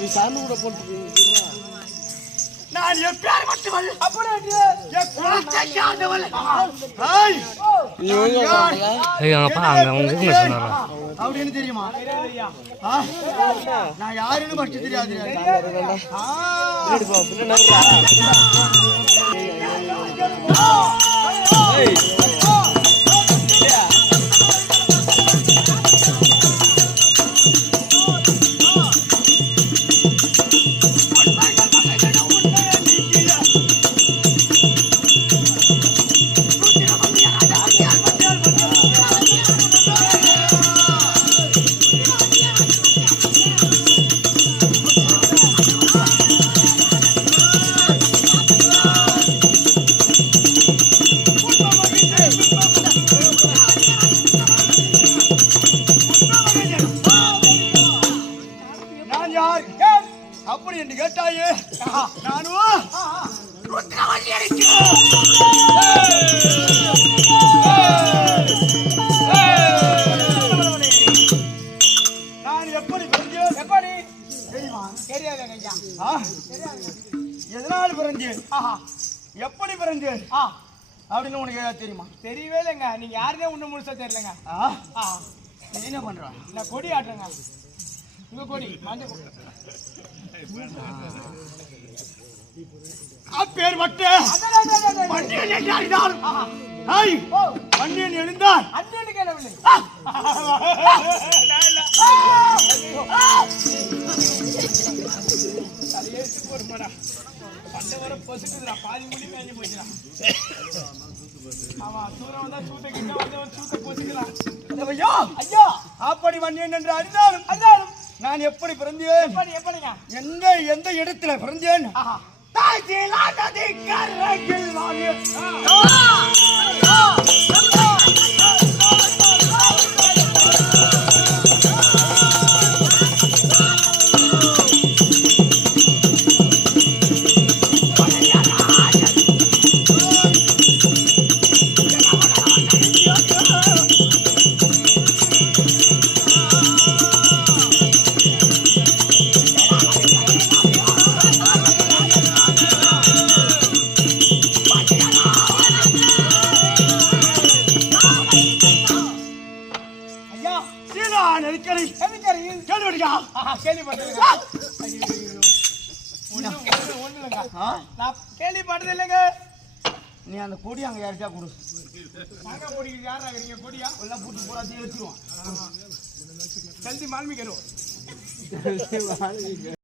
நீ சாமி கூட போட்டு நான் என் பேர் மட்டும் அப்படியே என் குலத்தை சார்ந்தவள். அப்படின்னு தெரியுமா? நான் யாருன்னு ஃபர்ஸ்ட் தெரியாது. அப்படி என்று கேட்டாயே நானும் நான் எப்படி பிறந்தேன்? எப்படி தெரியுமா? தெரியாது. எதனால் பிறந்தேன், எப்படி பிறந்தேன் அப்படின்னு உனக்கு ஏதாவது தெரியுமா? தெரியவே இல்லைங்க. நீங்க யாருமே ஒண்ணு முழுசா தெரியலங்க. நீ என்ன பண்ற? நான் கொடி ஆட்டுறேங்க. உங்க கொடி மஞ்சள் பேர் மட்டு வண்டியன் என்றால் வண்டியன் எழுந்தால் அண்ணன் கேளவில்லை. பண்டவர பசுக்குதுடா, பாதி முடி மேஞ்சி போச்சுடா. ஆமா, சூரம் வந்தா சூட்டை கிட்ட வந்து சூட்டை போச்சுக்கலாம். ஐயோ ஐயோ, அப்படி வண்டியன் என்று அறிந்தாலும் நான் எப்படி பிறந்தேன், எப்படிங்க எந்த இடத்துல பிறந்தேன்? கேள்விப்பட்டது இல்லைங்க. நீ அந்த கொடி அங்க யாருக்கா கொடு. கொடிக்கு யாரா கொடியா எல்லாம் பூட்டி போடாதே வச்சிருவான். ஜல்தி மால்மி கரும்.